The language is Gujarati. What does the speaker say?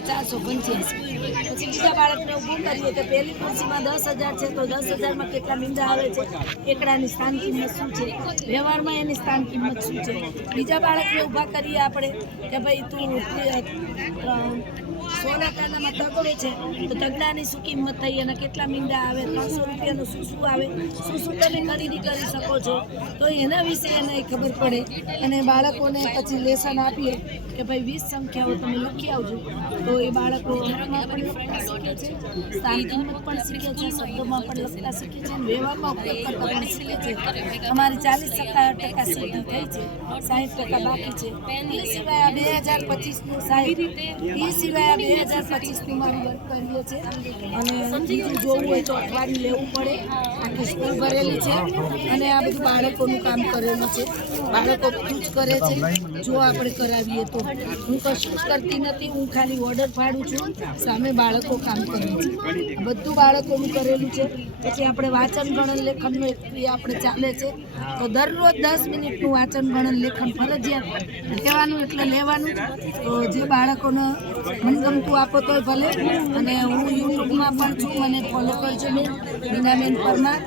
485। પછી બીજા બાળકને ઊભું કરીએ તો પહેલી ખુરશીમાં 10,000 છે, તો 10,000માં કેટલા મીંડા આવે છે, એકડાની સ્થાન કિંમત શું છે, વ્યવહારમાં એની સ્થાન કિંમત શું છે। બીજા બાળકને ઊભા કરીએ આપણે કે ભાઈ તું 16 કાનામાં તગડો છે, તો તગડાની શું કિંમત થઈ અને કેટલા મીંડા આવે, 300 રૂપિયાનું શું આવે, શું તમે ખરીદી કરી શકો છો, તો એના વિશે એને ખબર પડે। અને બાળકોને પછી લેસન આપીએ કે ભાઈ 20 સંખ્યાઓ તમે લખી આવજો, તો એ બાળકો પણ લખતા શીખે છે, સ્થાન કિંમત પણ શીખે છે, શબ્દોમાં પણ લખતા શીખે છે, વ્યવહારમાં ઉપયોગ કરતા પણ શીખે છે। અમારી 40% સિદ્ધિ થઈ છે, 60% બાકી છે। એ સિવાય 2025નું સાહેબ, એ સિવાય 2025નું મારું વર્ક કરીએ છીએ। અને બીજું જોવું હોય તો અઠવાડિયું લેવું પડે, આખી સ્કૂલ ભરેલી છે અને આ બધું બાળકોનું કામ કરેલું છે, બાળકો બધું જ કરે છે જો આપણે કરાવીએ તો। હું કશું જ કરતી નથી, હું ખાલી ઓર્ડર ફાડું છું, સામે બાળકો કામ કરે છે, બધું બાળકોનું કરેલું છે। પછી આપણે વાંચન ગણન લેખનનું એક ક્રિયા આપણે ચાલે છે, તો દરરોજ 10 મિનિટનું વાંચન ગણન લેખન ફરજિયાત લેવાનું, એટલે લેવાનું જ। તો જે બાળકોને મનગમતું આપો તોય ભલે, અને હું યુટ્યુબમાં પણ છું, મને ફોલો કરજો બેન, મીનાબેન પરમાર।